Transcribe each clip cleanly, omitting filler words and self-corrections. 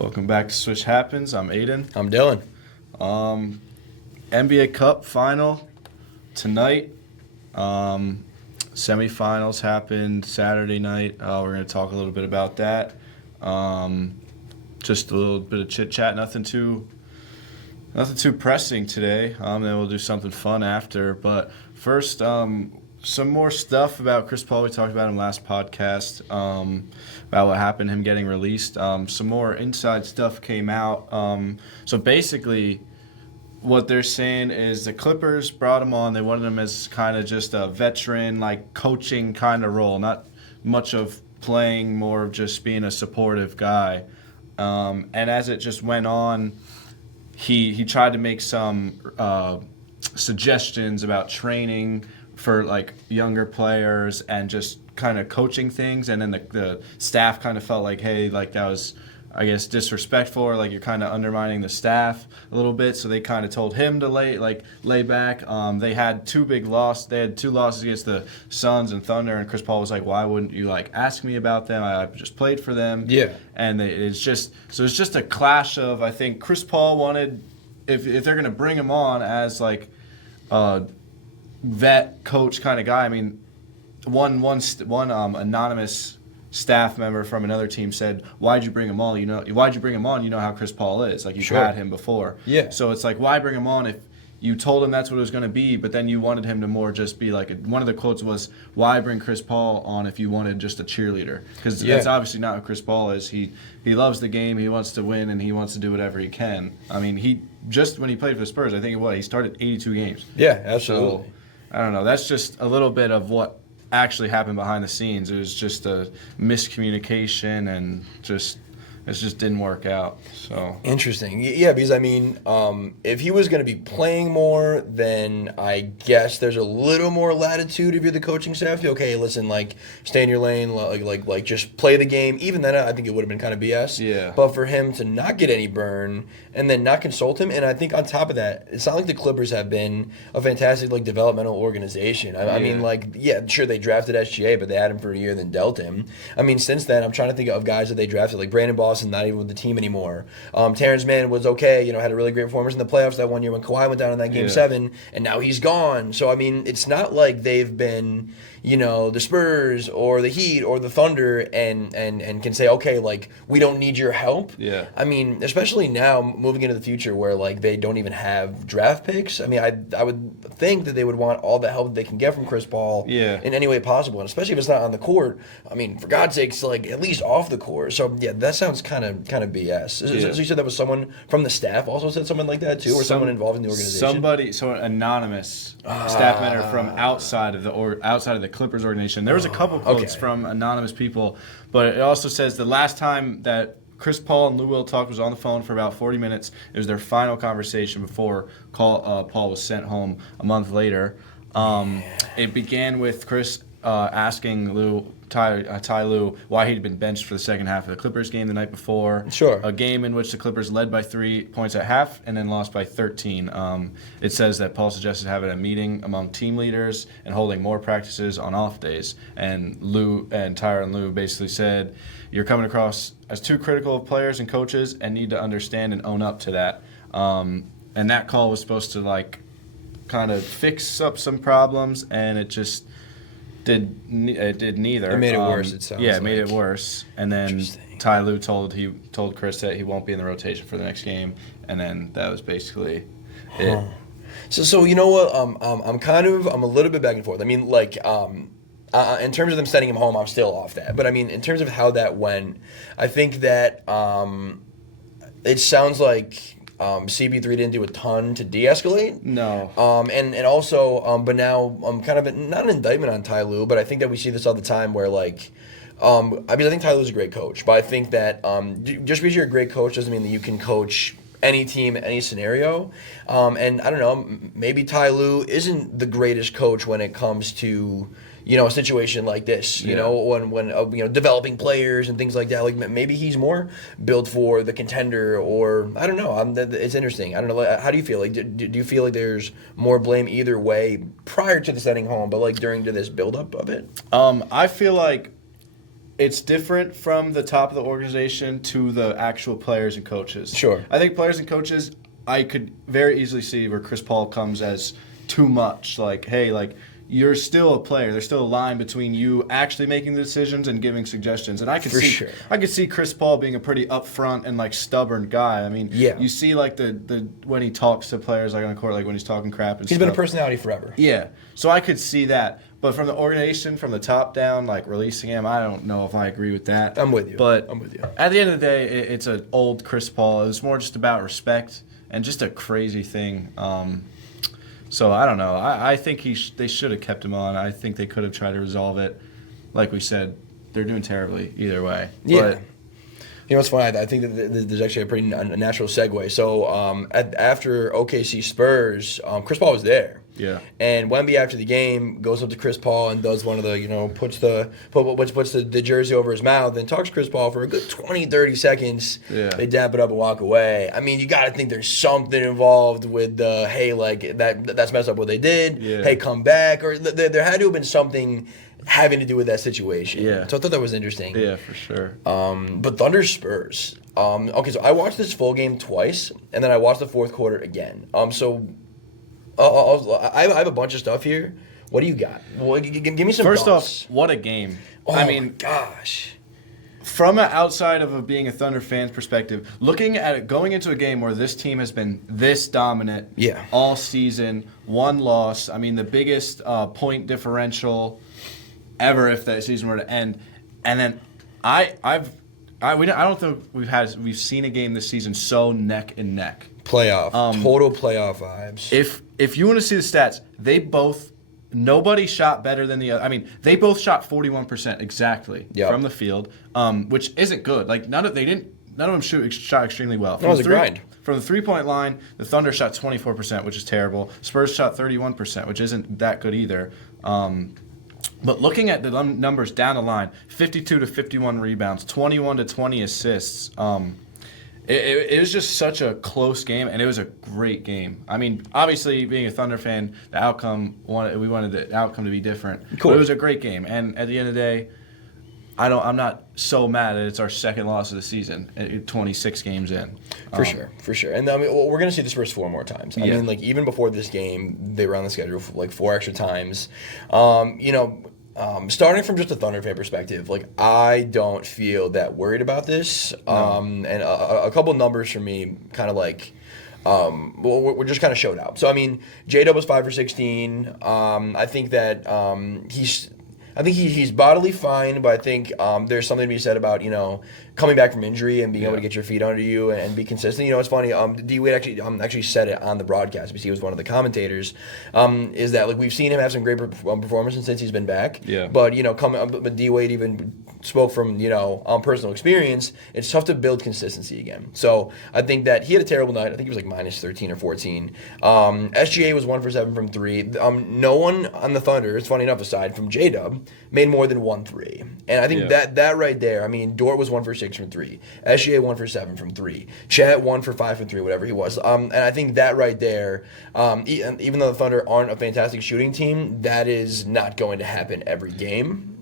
Welcome back to Switch Happens. I'm Aiden. I'm Dylan. NBA Cup final tonight. Semifinals happened Saturday night. We're going to talk a little bit about that. Just a little bit of chit chat. Nothing too pressing today. Then we'll do something fun after. But first, some more stuff about Chris Paul. We talked about him last podcast. About what happened, him getting released. Some more inside stuff came out. So basically, what they're saying is the Clippers brought him on. They wanted him as kind of just a veteran, like coaching kind of role, not much of playing, more of just being a supportive guy. And as it just went on, he tried to make some suggestions about training for like younger players and just kind of coaching things, and then the staff kind of felt like, hey, like that was, I guess, disrespectful, or like you're kind of undermining the staff a little bit. So they kind of told him to lay back. They had two losses against the Suns and Thunder, and Chris Paul was like, why wouldn't you like ask me about them? I just played for them. Yeah. And it's just a clash of, I think Chris Paul wanted, if they're gonna bring him on as like vet coach kind of guy. I mean, one anonymous staff member from another team said, "Why'd you bring him on? You know how Chris Paul is. Like, you've had him before. Yeah. So it's like, why bring him on if you told him that's what it was going to be, but then you wanted him to more just be like one of the quotes was, why bring Chris Paul on if you wanted just a cheerleader? Because that's obviously not what Chris Paul is. He loves the game. He wants to win, and he wants to do whatever he can. I mean, when he played for the Spurs, I think he started 82 games. Yeah, absolutely. So, I don't know. That's just a little bit of what actually happened behind the scenes. It was just a miscommunication, and it just didn't work out. So Interesting. Yeah, because I mean, if he was going to be playing more, then I guess there's a little more latitude if you're the coaching staff. Okay, listen, like stay in your lane, like just play the game. Even then, I think it would have been kind of BS. Yeah. But for him to not get any burn and then not consult him, and I think on top of that, it's not like the Clippers have been a fantastic like developmental organization. I mean, like, yeah, sure they drafted SGA, but they had him for a year and then dealt him. I mean, since then, I'm trying to think of guys that they drafted, like Brandon Boston, not even with the team anymore. Terrence Mann was okay, had a really great performance in the playoffs that one year when Kawhi went down in that Game 7, and now he's gone. So, I mean, it's not like they've been, the Spurs or the Heat or the Thunder and can say, okay, like, we don't need your help. Yeah. I mean, especially now, moving into the future where, like, they don't even have draft picks. I mean, I would think that they would want all the help that they can get from Chris Paul in any way possible, and especially if it's not on the court. I mean, for God's sakes, like, at least off the court. So, yeah, that sounds kind of BS. So you said that was someone from the staff also said something like that, too, or someone involved in the organization? So an anonymous staff member from outside of the Clippers organization. There was a couple quotes from anonymous people, but it also says the last time that Chris Paul and Lou Will talked was on the phone for about 40 minutes. It was their final conversation before Paul was sent home a month later. It began with Chris asking Ty Lue why he'd been benched for the second half of the Clippers game the night before. Sure. A game in which the Clippers led by 3 points at half and then lost by 13. It says that Paul suggested having a meeting among team leaders and holding more practices on off days. And Tyronn Lue basically said, you're coming across as too critical of players and coaches and need to understand and own up to that. And that call was supposed to kind of fix up some problems, and it just did neither. It made it worse, it sounds like. Yeah, it made it worse. And then Ty Lue told Chris that he won't be in the rotation for the next game, and then that was basically it. So you know what? I'm a little bit back and forth. I mean, like, in terms of them sending him home, I'm still off that. But I mean, in terms of how that went, I think that it sounds like CP3 didn't do a ton to de-escalate. No. And also, but now kind of not an indictment on Ty Lue, but I think that we see this all the time where like, I think Ty Lue's a great coach, but I think that just because you're a great coach doesn't mean that you can coach any team, any scenario. And I don't know, maybe Ty Lue isn't the greatest coach when it comes to a situation like this, when developing players and things like that. Like maybe he's more built for the contender, or I don't know. It's interesting. I don't know. Like, how do you feel? Like, do you feel like there's more blame either way prior to the sending home, but like during to this buildup of it? I feel like it's different from the top of the organization to the actual players and coaches. Sure. I think players and coaches, I could very easily see where Chris Paul comes as too much. Like, hey, like, you're still a player. There's still a line between you actually making the decisions and giving suggestions. And I could see Chris Paul being a pretty upfront and like stubborn guy. I mean, you see like the when he talks to players like on the court, like when he's talking crap and stuff. He's been a personality forever. Yeah. So I could see that. But from the organization, from the top down, like releasing him, I don't know if I agree with that. I'm with you. But I'm with you. At the end of the day, it's an old Chris Paul. It was more just about respect and just a crazy thing. So I don't know. I think they should have kept him on. I think they could have tried to resolve it. Like we said, they're doing terribly either way. Yeah. But, you know, it's funny. I think that there's actually a pretty natural segue. So after OKC Spurs, Chris Paul was there. Yeah. And Wemby after the game goes up to Chris Paul and does one of the, puts the jersey over his mouth and talks to Chris Paul for a good 20, 30 seconds. Yeah. They dap it up and walk away. I mean, you got to think there's something involved with the, hey, like, that's messed up what they did. Yeah. Hey, come back. Or there had to have been something having to do with that situation. Yeah. So I thought that was interesting. Yeah, for sure. But Thunder-Spurs. Okay, so I watched this full game twice, and then I watched the fourth quarter again. I have a bunch of stuff here. What do you got? Well, give me some First thoughts. off, what a game. Oh, I mean, my gosh. From an outside of being a Thunder fan's perspective, looking at it, going into a game where this team has been this dominant all season, one loss, I mean, the biggest point differential ever if that season were to end. And then I don't think we've seen a game this season so neck and neck. Total playoff vibes. If you want to see the stats, nobody shot better than the other. I mean, they both shot 41% exactly from the field, which isn't good. Like none of them shot extremely well. That was a grind. From the 3-point line, the Thunder shot 24%, which is terrible. Spurs shot 31%, which isn't that good either. But looking at the numbers down the line, 52 to 51 rebounds, 21 to 20 assists. It was just such a close game, and it was a great game. I mean, obviously, being a Thunder fan, we wanted the outcome to be different. Cool. But it was a great game, and at the end of the day, I'm not so mad that it's our second loss of the season, 26 games in. For sure. And I mean, we're going to see the Spurs 4 more times. I mean, like even before this game, they were on the schedule for like 4 extra times. Starting from just a Thunder fan perspective, like I don't feel that worried about this. No. And a couple numbers for me, kind of like, we're just kind of showed out. So I mean, J-Dub was 5 for 16. I think that he's bodily fine, but I think there's something to be said about coming back from injury and being able to get your feet under you and be consistent. It's funny. D-Wade actually said it on the broadcast because he was one of the commentators. Is that like we've seen him have some great performances since he's been back. Yeah. But but D-Wade even spoke from personal experience. It's tough to build consistency again. So I think that he had a terrible night. I think he was like minus 13 or 14. SGA was 1 for 7 from 3. No one on the Thunder, it's funny enough, aside from J-Dub, made more than 1 3. And I think that right there, I mean, Dort was 1 for 6 from 3. SGA 1 for 7 from 3. Chet 1 for 5 from 3, whatever he was. And I think that right there, even though the Thunder aren't a fantastic shooting team, that is not going to happen every game.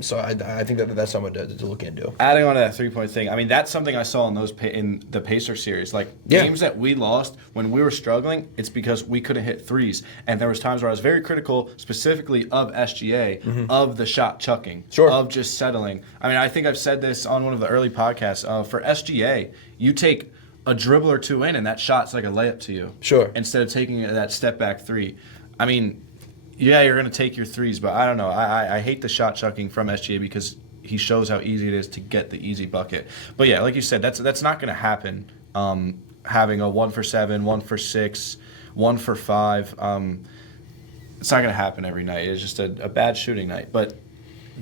So I think that's something to look into. Adding on to that 3-point thing, I mean, that's something I saw in the Pacers series. Like, games that we lost when we were struggling, it's because we couldn't hit threes. And there was times where I was very critical, specifically of SGA, of the shot chucking, of just settling. I mean, I think I've said this on one of the early podcasts. For SGA, you take a dribble or two in, and that shot's like a layup to you. Sure. Instead of taking that step-back 3. I mean, yeah, you're going to take your threes, but I don't know. I hate the shot chucking from SGA because he shows how easy it is to get the easy bucket. But yeah, like you said, that's not going to happen. Having a 1 for 7, 1 for 6, 1 for 5, it's not going to happen every night. It's just a bad shooting night. But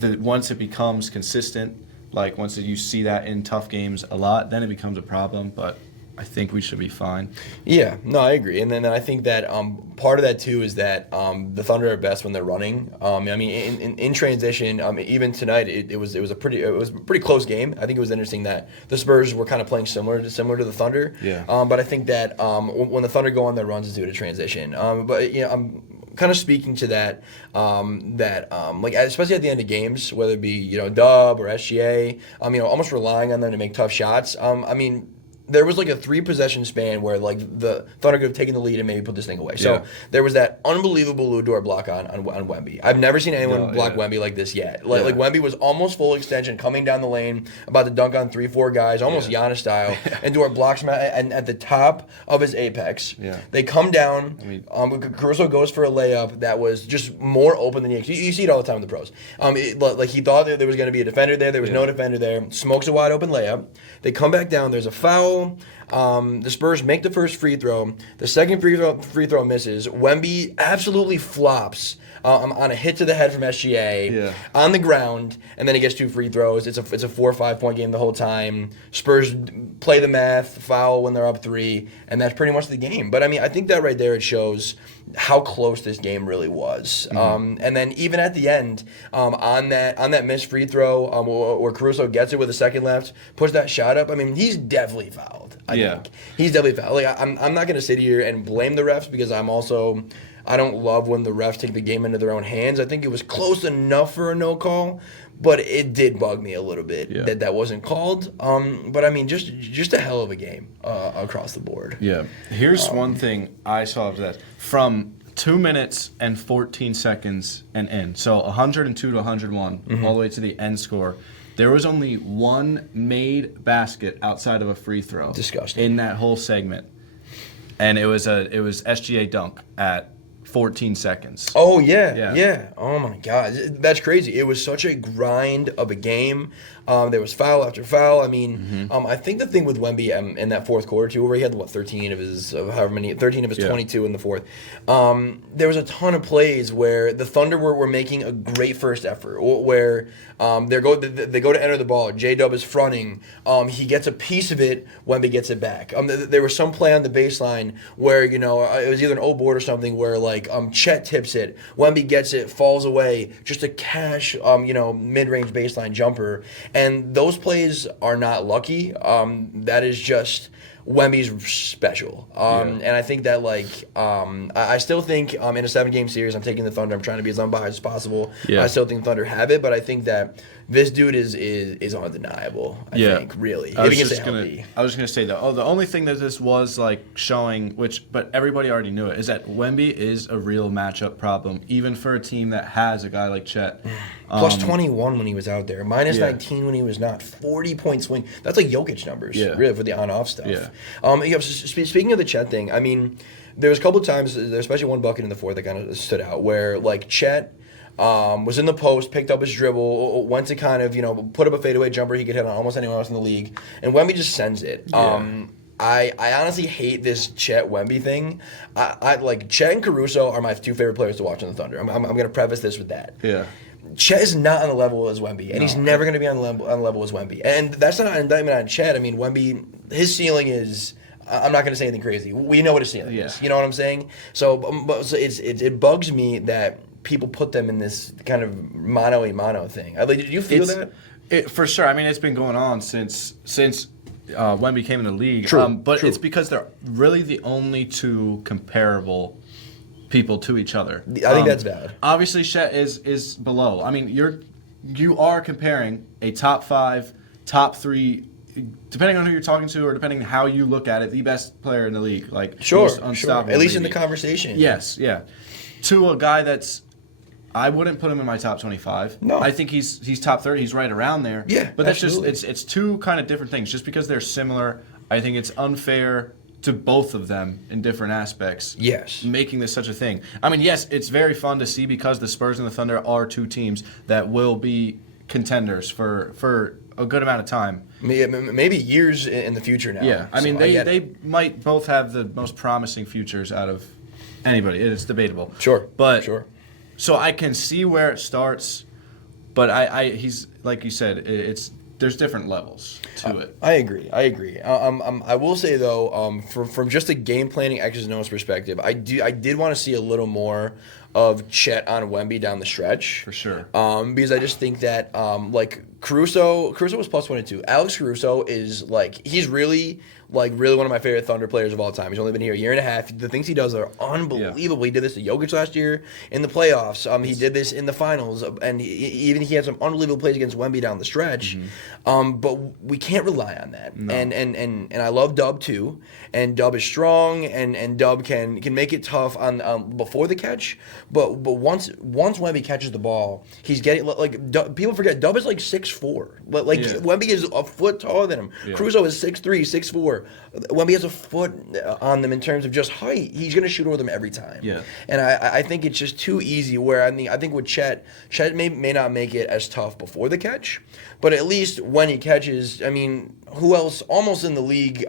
once it becomes consistent, like once you see that in tough games a lot, then it becomes a problem. But I think we should be fine. Yeah, no, I agree, and then I think that part of that too is that the Thunder are best when they're running. I mean, in transition, even tonight it was a pretty close game. I think it was interesting that the Spurs were kind of playing similar to the Thunder. Yeah. But I think that when the Thunder go on their runs, it's due to transition. But I'm kind of speaking to that, like especially at the end of games, whether it be Dub or SGA, almost relying on them to make tough shots. I mean, there was like a 3 possession span where like the Thunder could have taken the lead and maybe put this thing away. So there was that unbelievable Lou Dort block on Wemby. I've never seen anyone block Wemby like this yet. Like Wemby was almost full extension coming down the lane, about to dunk on 3-4 guys, almost Giannis style, and Dort blocks him at the top of his apex. Yeah. They come down. Caruso goes for a layup that was just more open than you see it all the time with the pros. Like he thought that there was going to be a defender there. There was no defender there. Smokes a wide open layup. They come back down. There's a foul. The Spurs make the first free throw. The second free throw misses. Wemby absolutely flops on a hit to the head from SGA on the ground, and then he gets 2 free throws. It's a 4 or 5 point game the whole time. Spurs play the math, foul when they're up 3, and that's pretty much the game. But I mean, I think that right there it shows how close this game really was. And then even at the end, on that missed free throw, where Caruso gets it with a second left, puts that shot up. I mean, he's definitely fouled. I think he's definitely fouled. Like I'm not gonna sit here and blame the refs because I don't love when the refs take the game into their own hands. I think it was close enough for a no call, but it did bug me a little bit that wasn't called. But I mean, just a hell of a game across the board. Yeah. Here's one thing I saw of that. From 2 minutes and 14 seconds and in, so 102 to 101, all the way to the end score, there was only one made basket outside of a free throw. Disgusting. In that whole segment. And it was SGA dunk at 14 seconds. Oh, yeah. Oh, my God. That's crazy. It was such a grind of a game. There was foul after foul. I mean, I think the thing with Wemby in that fourth quarter, too, where he had, 13 of his 22 in the fourth, there was a ton of plays where the Thunder were making a great first effort, where they go to enter the ball. J-Dub is fronting. He gets a piece of it. Wemby gets it back. There was some play on the baseline where, it was either an old board or something where, Chet tips it. Wemby gets it, falls away. Just a cash, mid-range baseline jumper. And those plays are not lucky. That is just Wemby's special. And I think that, I still think in a 7-game series, I'm taking the Thunder. I'm trying to be as unbiased as possible. I still think Thunder have it, but I think that this dude is undeniable, I think, really. I was just going to say, the only thing that this was, showing, but everybody already knew it, is that Wemby is a real matchup problem, even for a team that has a guy like Chet. Plus 21 when he was out there. Minus 19 when he was not. 40-point swing. That's like Jokic numbers, really, for the on-off stuff. Speaking of the Chet thing, I mean, there was a couple of times, especially one bucket in the fourth that kind of stood out, where, Chet was in the post, picked up his dribble, went to kind of, put up a fadeaway jumper he could hit on almost anyone else in the league, and Wemby just sends it. I honestly hate this Chet Wemby thing. I Chet and Caruso are my 2 favorite players to watch on the Thunder. I'm going to preface this with that. Yeah. Chet is not on the level as Wemby, and he's never going to be on the level as Wemby. And that's not an indictment on Chet. I mean, Wemby, his ceiling is, I'm not going to say anything crazy. We know what his ceiling is. You know what I'm saying? So it bugs me that people put them in this kind of mano-a-mano thing. Did you feel that? For sure. I mean, it's been going on since Wemby came in the league. True. It's because they're really the only 2 comparable people to each other. I think that's valid. Obviously, Chet is below. I mean, you are comparing a top 5, top 3, depending on who you're talking to or depending on how you look at it, the best player in the league, most unstoppable. At least in the conversation. Yes, to a guy that's, I wouldn't put him in my top 25. No. I think he's top 30. He's right around there. Yeah, but that's absolutely. just it's 2 kind of different things. Just because they're similar, I think it's unfair to both of them in different aspects. Yes. Making this such a thing. I mean, yes, it's very fun to see because the Spurs and the Thunder are 2 teams that will be contenders for a good amount of time. Maybe years in the future now. Yeah. I mean, they might both have the most promising futures out of anybody. It's debatable. Sure. So I can see where it starts, but he's like you said, it's there's different levels to it. I agree. I will say though, from just a game planning X's and O's perspective, I did want to see a little more of Chet on Wemby down the stretch For sure. Because I just think that like Caruso was plus 1 and 2. Alex Caruso is like he's really one of my favorite Thunder players of all time. He's only been here a year and a half. The things he does are unbelievable. Yeah. He did this to Jokic last year in the playoffs. He did this in the finals, and he had some unbelievable plays against Wemby down the stretch. But we can't rely on that. No. And I love Dub too. And Dub is strong, and Dub can make it tough on before the catch. But once Wemby catches the ball, he's getting people forget Dub is like 6'4". Wemby is a foot taller than him. Yeah. Caruso is 6'3", 6'4". Wemby has a foot on them in terms of just height. He's going to shoot over them every time. Yeah. And I think it's just too easy. Where I think with Chet may not make it as tough before the catch, but at least when he catches, I mean, who else almost in the league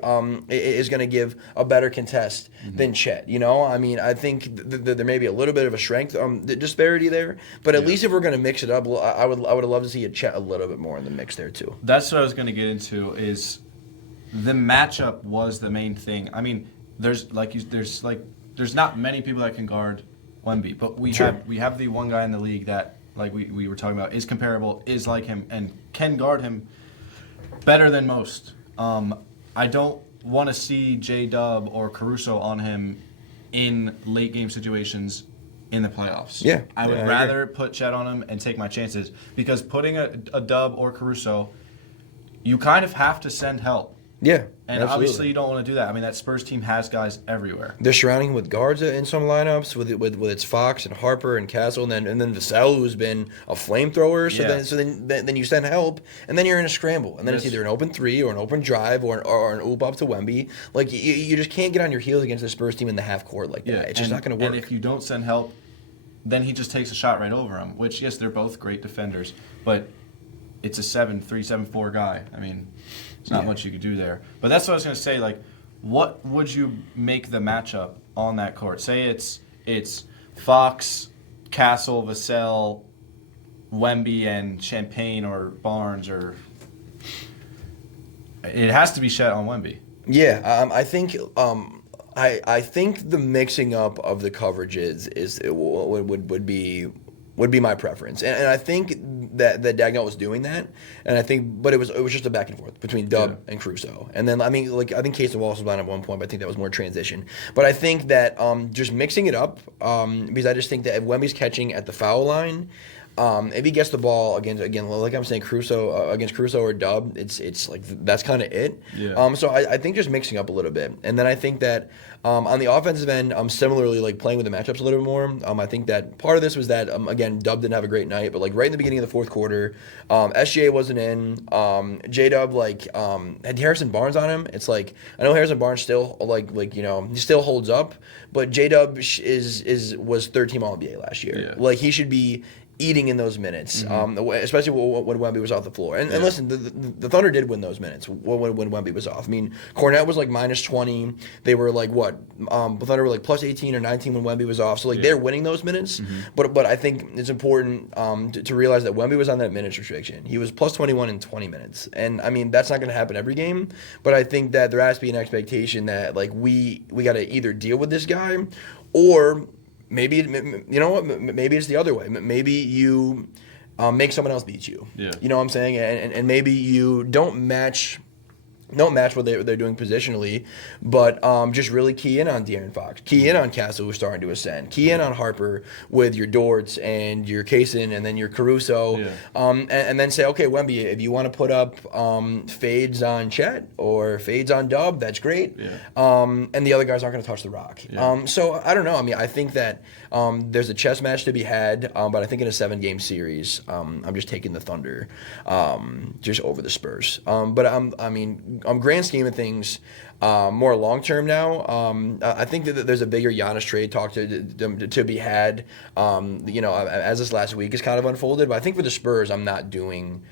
is going to give a better contest than Chet? You know, I mean, I think there may be a little bit of a strength disparity there, but at least if we're going to mix it up, I would love to see a Chet a little bit more in the mix there too. That's what I was going to get into is. The matchup was the main thing. I mean, there's not many people that can guard Wemby, but we have the one guy in the league that, like we were talking about, is comparable, is like him, and can guard him better than most. I don't want to see J-Dub or Caruso on him in late game situations in the playoffs. Yeah, I would rather put Chet on him and take my chances, because putting a Dub or Caruso, you kind of have to send help. Yeah, and absolutely. Obviously you don't want to do that. I mean, that Spurs team has guys everywhere. They're surrounding him with guards in some lineups, with its Fox and Harper and Castle, and then Vassell, who's been a flamethrower. So then you send help, and then you're in a scramble, and then it's either an open three or an open drive or an oop up to Wemby. Like you just can't get on your heels against the Spurs team in the half court like that. It's just not going to work. And if you don't send help, then he just takes a shot right over him. Which, yes, they're both great defenders, but it's a 7'3", 7'4" guy. I mean. There's not much you could do there. But that's what I was going to say. Like, what would you make the matchup on that court? Say it's Fox, Castle, Vassell, Wemby, and Champagne or Barnes, or it has to be Chet on Wemby. Yeah, I think I think the mixing up of the coverages would be my preference, and I think that Dagnall was doing that, and I think, but it was just a back and forth between Dub and Caruso, and then I think Case and Wallace was on at one point, but I think that was more transition. But I think that just mixing it up, because I just think that if Wemby's catching at the foul line, if he gets the ball again, like I'm saying, Caruso against Caruso or Dub, it's like that's kind of it. Yeah. So I think just mixing up a little bit, and then I think that on the offensive end, similarly, like playing with the matchups a little bit more. I think that part of this was that again, Dub didn't have a great night, but like right in the beginning of the fourth quarter, SGA wasn't in. J-Dub had Harrison Barnes on him. It's like I know Harrison Barnes still he still holds up, but J-Dub was third team All-NBA last year. Yeah. Like he should be eating in those minutes, especially when Wemby was off the floor. And listen, the Thunder did win those minutes when Wemby was off. I mean, Cornette was like minus 20. They were like what? The Thunder were like plus 18 or 19 when Wemby was off. So they're winning those minutes. But I think it's important to realize that Wemby was on that minutes restriction. He was plus 21 in 20 minutes. And I mean, that's not going to happen every game. But I think that there has to be an expectation that like we got to either deal with this guy or maybe maybe it's the other way. Maybe you make someone else beat you. Yeah. You know what I'm saying? And maybe you don't match what they're doing positionally, but just really key in on De'Aaron Fox, key in on Castle, who's starting to ascend, key in on Harper with your Dortz and your Kaysen and then your Caruso, and then say, okay, Wemby, if you want to put up fades on Chet or fades on Dub, that's great, and the other guys aren't going to touch the rock. So I don't know. I mean, I think that there's a chess match to be had, but I think in a 7-game series, I'm just taking the Thunder just over the Spurs. But grand scheme of things, more long term now. I think that there's a bigger Giannis trade talk to be had. As this last week has kind of unfolded. But I think for the Spurs, I'm not doing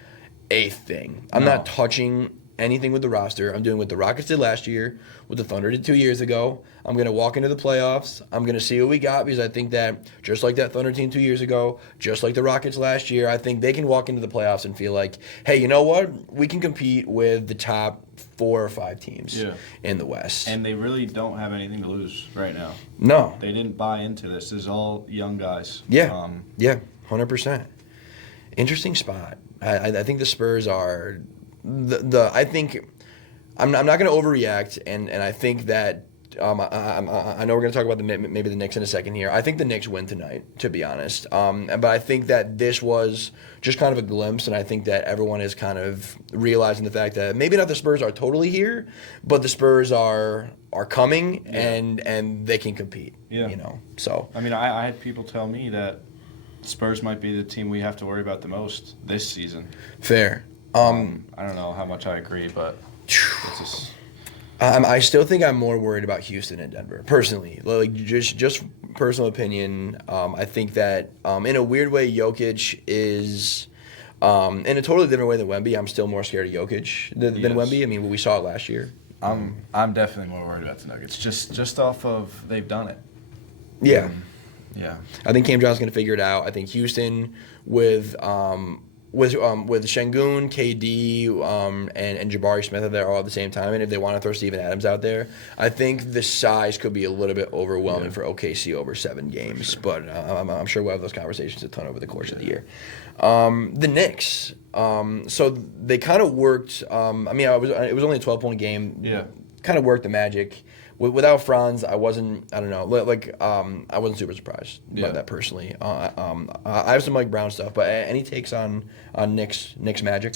a thing. I'm not touching anything with the roster. I'm doing what the Rockets did last year, what the Thunder did 2 years ago. I'm going to walk into the playoffs. I'm going to see what we got because I think that just like that Thunder team 2 years ago, just like the Rockets last year, I think they can walk into the playoffs and feel like, hey, you know what? We can compete with the top 4 or 5 teams in the West. And they really don't have anything to lose right now. No. They didn't buy into this. This is all young guys. Yeah. 100%. Interesting spot. I think the Spurs are I think I'm not going to overreact, and I think that I know we're going to talk about maybe the Knicks in a second here. I think the Knicks win tonight, to be honest. But I think that this was just kind of a glimpse, and I think that everyone is kind of realizing the fact that maybe not the Spurs are totally here, but the Spurs are coming, and they can compete. Yeah. So I mean, I had people tell me that Spurs might be the team we have to worry about the most this season. Fair. I don't know how much I agree, but it's just... I still think I'm more worried about Houston and Denver, personally. Like just personal opinion. I think that in a weird way, Jokic is in a totally different way than Wemby. I'm still more scared of Jokic than Wemby. I mean, we saw it last year. I'm definitely more worried about the Nuggets, just off of they've done it. Yeah. Yeah. I think Cam Johnson's going to figure it out. I think Houston with Şengün, KD, and Jabari Smith are there all at the same time, and if they want to throw Steven Adams out there, I think the size could be a little bit overwhelming for OKC over 7 games. Sure. But I'm sure we'll have those conversations a ton over the course of the year. The Knicks, so they kind of worked. It was only a 12-point game. Yeah. Kind of worked the magic. Without Franz, I wasn't super surprised by that personally. I have some Mike Brown stuff, but any takes on Knicks Magic?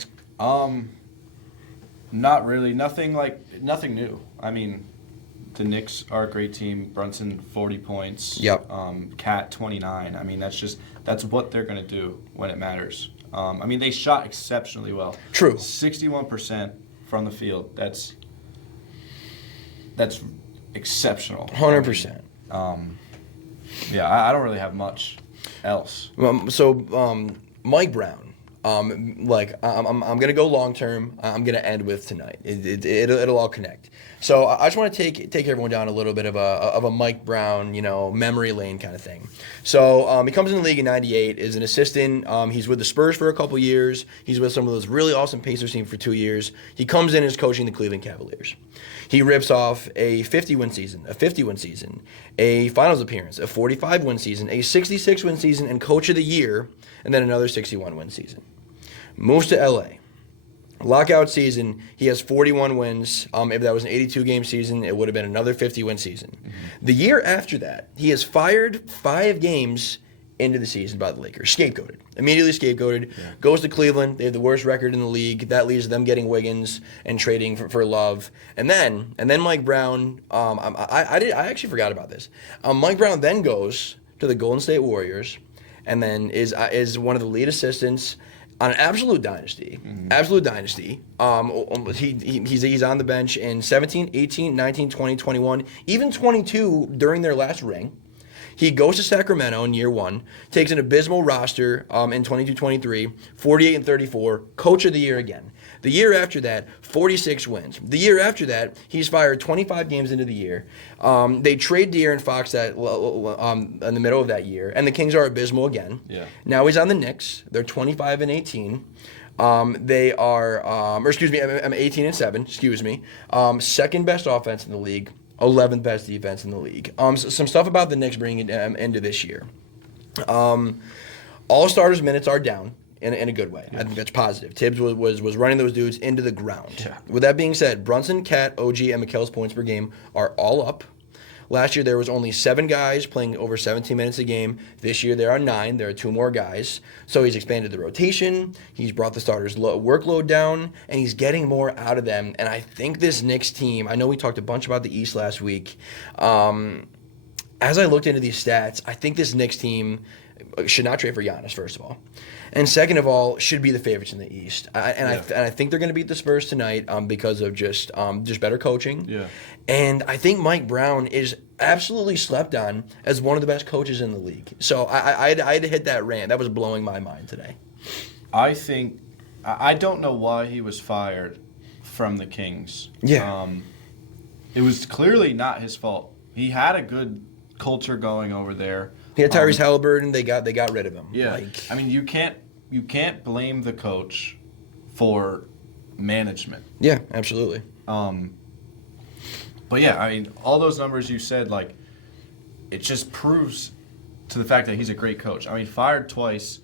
Not really. Nothing new. I mean, the Knicks are a great team. Brunson 40 points. Yep. Cat 29. I mean, that's what they're gonna do when it matters. I mean, they shot exceptionally well. True. 61% from the field. That's exceptional. 100%. I don't really have much else. Mike Brown. I'm gonna go long term. I'm gonna end with tonight. It'll all connect. So I just want to take everyone down a little bit of a Mike Brown, memory lane kind of thing. So he comes in the league in '98, is an assistant. He's with the Spurs for a couple years. He's with some of those really awesome Pacers teams for 2 years. He comes in and is coaching the Cleveland Cavaliers. He rips off a 50-win season, a finals appearance, a 45-win season, a 66-win season, and coach of the year, and then another 61-win season. Moves to LA. Lockout season, he has 41 wins. If that was an 82-game season, it would have been another 50-win season. Mm-hmm. The year after that, he is fired 5 games into the season by the Lakers. Immediately scapegoated. Yeah. Goes to Cleveland. They have the worst record in the league. That leads to them getting Wiggins and trading for Love. And then Mike Brown. I actually forgot about this. Mike Brown then goes to the Golden State Warriors, and then is one of the lead assistants on an absolute dynasty. Mm-hmm. Absolute dynasty. He's on the bench in 17, 18, 19, 20, 21, even 22 during their last ring. He goes to Sacramento in year 1, takes an abysmal roster in 22-23, 48-34, coach of the year again. The year after that, 46 wins. The year after that, he's fired 25 games into the year. They trade De'Aaron Fox in the middle of that year, and the Kings are abysmal again. Yeah. Now he's on the Knicks. They're 25-18. They are, 18-7. Second best offense in the league. 11th best defense in the league. Some stuff about the Knicks bringing into this year. All starters' minutes are down in a good way. Yes. I think that's positive. Tibbs was running those dudes into the ground. Yeah. With that being said, Brunson, Cat, OG, and Mikel's points per game are all up. Last year, there was only 7 guys playing over 17 minutes a game. This year, there are 9. There are 2 more guys. So he's expanded the rotation. He's brought the starters' workload down, and he's getting more out of them. And I think this Knicks team, I know we talked a bunch about the East last week. As I looked into these stats, I think this Knicks team should not trade for Giannis, first of all. And second of all, should be the favorites in the East. I think they're going to beat the Spurs tonight because of just better coaching. Yeah. And I think Mike Brown is absolutely slept on as one of the best coaches in the league. So I had to hit that rant. That was blowing my mind today. I don't know why he was fired from the Kings. Yeah. It was clearly not his fault. He had a good culture going over there. He had Tyrese Halliburton. They got rid of him. Yeah. I mean, you can't blame the coach for management. Yeah, absolutely. But yeah, I mean, all those numbers you said, like, it just proves to the fact that he's a great coach. I mean, fired twice,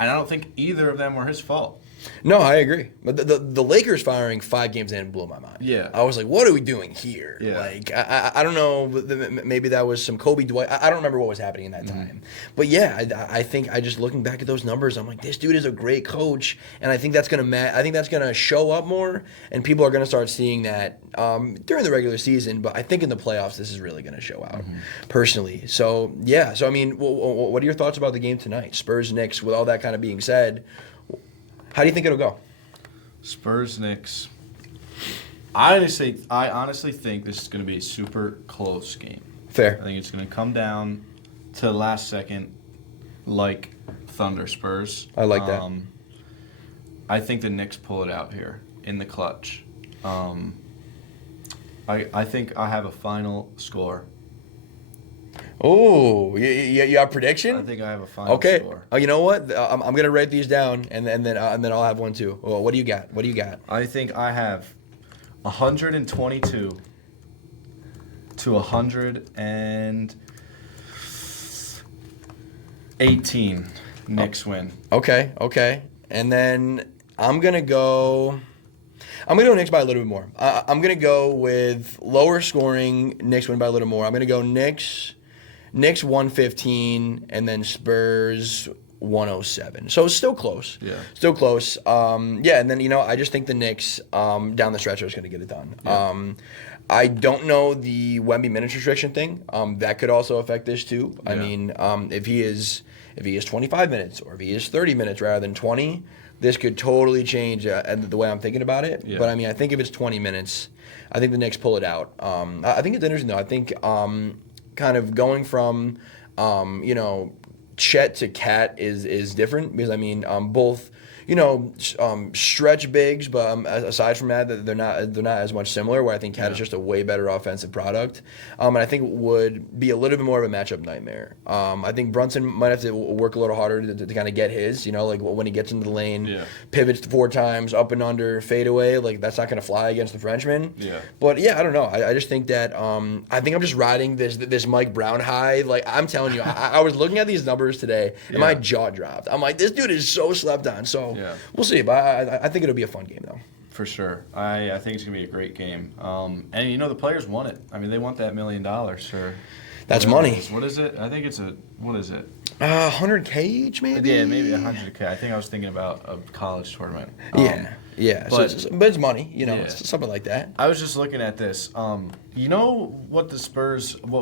and I don't think either of them were his fault. No, I agree. But the Lakers firing 5 games in blew my mind. Yeah. I was like, what are we doing here? Yeah. Like, I don't know. Maybe that was some Kobe Dwight. I don't remember what was happening in that time. But yeah, I think I just looking back at those numbers, I'm like, this dude is a great coach, and I think that's gonna show up more, and people are gonna start seeing that during the regular season. But I think in the playoffs, this is really gonna show out, personally. So yeah. So I mean, what are your thoughts about the game tonight? Spurs Knicks. With all that kind of being said, how do you think it'll go? Spurs Knicks. I honestly think this is going to be a super close game. Fair. I think it's going to come down to the last second, like Thunder-Spurs. I like that. I think the Knicks pull it out here in the clutch. I think I have a final score. Oh, you have a prediction? I think I have a final score. Oh, you know what? I'm gonna write these down, and then I'll have one too. Well, what do you got? I think I have 122 to 118 Knicks win. Okay. And then I'm gonna go Knicks by a little bit more. I'm gonna go with lower scoring. Knicks win by a little more. I'm gonna go Knicks 115, and then Spurs 107. So it's still close. Yeah. Still close. Yeah, and then, I just think the Knicks down the stretch are just going to get it done. Yeah. I don't know the Wemby minutes restriction thing. That could also affect this too. Yeah. I mean, if he is 25 minutes or if he is 30 minutes rather than 20, this could totally change the way I'm thinking about it. Yeah. But I mean, I think if it's 20 minutes, I think the Knicks pull it out. I think it's interesting though. I think kind of going from, Chet to Cat is different because I mean both stretch bigs, but aside from that, they're not as much similar. Where I think Cat is just a way better offensive product, and I think would be a little bit more of a matchup nightmare. I think Brunson might have to work a little harder to kind of get his. Like when he gets into the lane, pivots 4 times up and under, fade away. Like that's not going to fly against the Frenchman. Yeah. But yeah, I don't know. I just think that I think I'm just riding this Mike Brown high. Like I'm telling you, I was looking at these numbers today and my jaw dropped. I'm like, this dude is so slept on. So. Yeah. We'll see, but I think it'll be a fun game, though. For sure. I think it's going to be a great game. And, the players want it. I mean, they want that $1 million. Or that's money. What is it? I think it's what is it? 100K each, maybe? Yeah, maybe 100K. I think I was thinking about a college tournament. Yeah. But it's money, it's something like that. I was just looking at this. What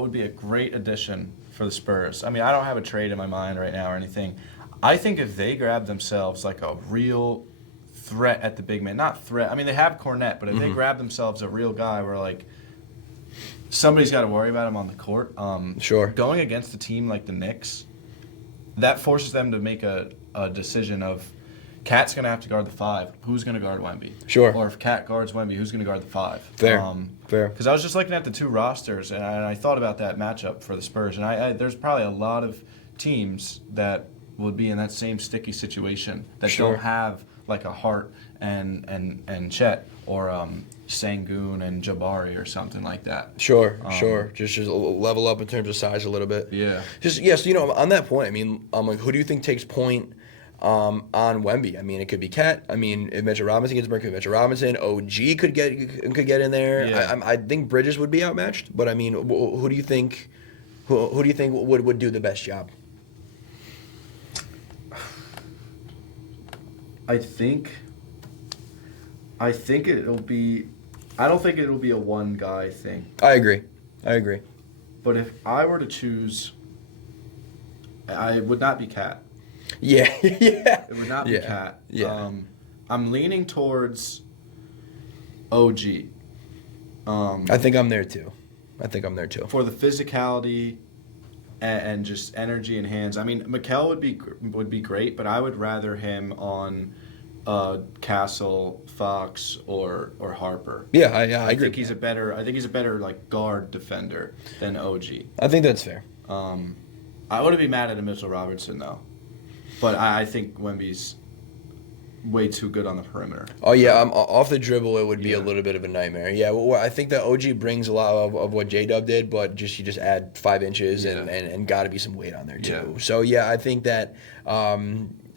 would be a great addition for the Spurs? I mean, I don't have a trade in my mind right now or anything. I think if they grab themselves like a real threat at the big man, not threat. I mean, they have Cornette, but if they grab themselves a real guy where like somebody's got to worry about him on the court. Sure. Going against a team like the Knicks, that forces them to make a decision of Cat's going to have to guard the 5. Who's going to guard Wemby? Sure. Or if Cat guards Wemby, who's going to guard the 5? Fair. Because I was just looking at the 2 rosters, and I thought about that matchup for the Spurs, and there's probably a lot of teams that would be in that same sticky situation that don't have like a Hart and Chet or Sengun and Jabari or something like that. Sure. Just level up in terms of size a little bit. Yeah. So on that point, I mean, like, who do you think takes point on Wemby? I mean, it could be Cat. I mean, if Mitchell Robinson gets burned, Mitchell Robinson. OG could get in there. Yeah. I think Bridges would be outmatched, but I mean, who do you think? Who do you think would do the best job? I think it'll be. I don't think it'll be a one guy thing. I agree. But if I were to choose, I would not be Cat. Yeah. It would not be Cat. Yeah. I'm leaning towards OG. I think I'm there too. For the physicality and just energy and hands. I mean, Mikal would be great, but I would rather him on Castle, Fox, or Harper. Yeah, I agree. I think he's a better like guard defender than OG. I think that's fair. I wouldn't be mad at a Mitchell Robertson though, but I think Wemby's way too good on the perimeter. Oh yeah, off the dribble it would be a little bit of a nightmare. Yeah, well, I think that OG brings a lot of what J-Dub did, but you just add 5 inches and got to be some weight on there too. Yeah. So yeah, I think that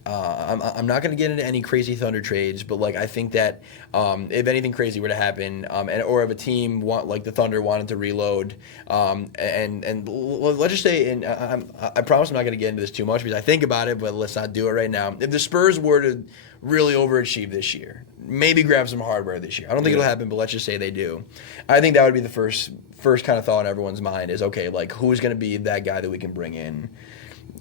I'm not going to get into any crazy Thunder trades, but like I think that if anything crazy were to happen, or if a team like the Thunder wanted to reload, and let's just say, and I promise I'm not going to get into this too much because I think about it, but let's not do it right now. If the Spurs were to really overachieve this year, maybe grab some hardware this year. I don't think it'll happen, but let's just say they do. I think that would be the first kind of thought in everyone's mind is, okay, like who's going to be that guy that we can bring in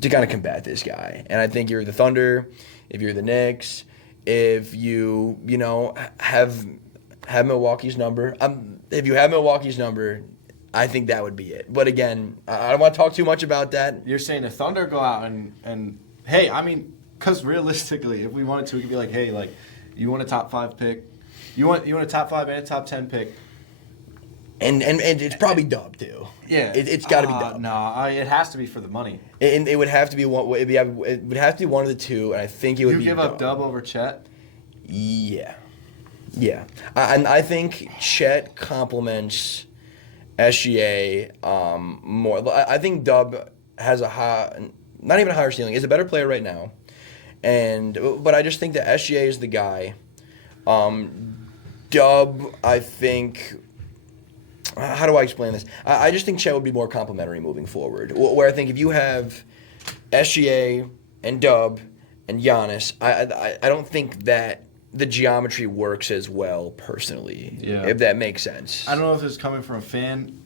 to kind of combat this guy. And I think you're the Thunder, if you're the Knicks, if you have Milwaukee's number. If you have Milwaukee's number, I think that would be it. But again, I don't want to talk too much about that. You're saying the Thunder go out and hey, I mean, because realistically, if we wanted to, we could be like, hey, like, you want a top 5 pick? You want a top 5 and a top 10 pick? And it's probably Dub too. Yeah, it's got to be Dub. No, it has to be for the money. And it would have to be one. It would have to be one of the two, and I think it would be. You give up Dub over Chet? Yeah. And I think Chet complements SGA more. I think Dub has not even a higher ceiling. Is a better player right now, but I just think that SGA is the guy. Dub, I think. How do I explain this? I just think Chet would be more complimentary moving forward. Where I think if you have SGA and Dub and Giannis, I don't think that the geometry works as well personally. Yeah. If that makes sense. I don't know if this is coming from a fan,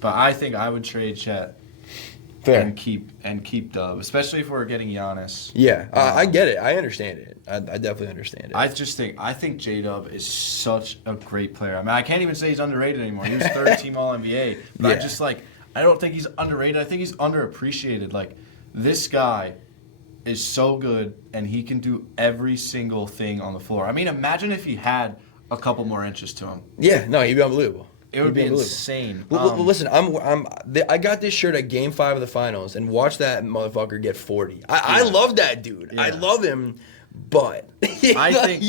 but I think I would trade Chet. Fair. And keep Dub, especially if we're getting Giannis. Yeah, I get it. I understand it. I definitely understand it. I think J-Dub is such a great player. I mean, I can't even say he's underrated anymore. He was third team All NBA. But I don't think he's underrated. I think he's underappreciated. Like, this guy is so good, and he can do every single thing on the floor. I mean, imagine if he had a couple more inches to him. Yeah, no, he'd be unbelievable. It would be insane. Listen, I got this shirt at Game 5 of the Finals and watched that motherfucker get 40. I love that dude. Yeah. I love him, but I think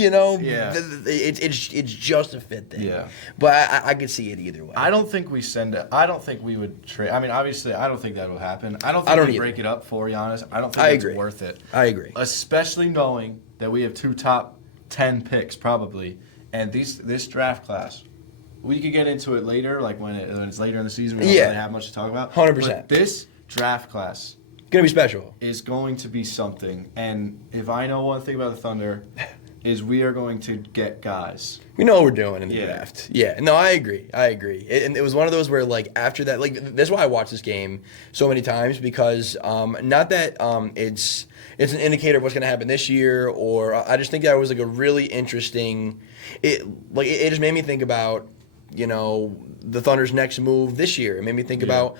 it's just a fit thing. Yeah. But I could see it either way. I don't think we send it. I don't think we would trade. I mean, obviously, I don't think that will happen. I don't think we break it up for Giannis. I don't think it's worth it. I agree. Especially knowing that we have 2 top 10 picks probably, and this draft class. We could get into it later, like when it's later in the season. We don't really have much to talk about. 100%. But this draft class gonna be special. Is going to be something. And if I know one thing about the Thunder, is we are going to get guys. We know what we're doing in the draft. Yeah. No, I agree. And it was one of those where, like, after that, like, that's why I watched this game so many times because not that it's an indicator of what's going to happen this year, or I just think that it was like a really interesting. It just made me think about. The Thunder's next move this year. It made me think about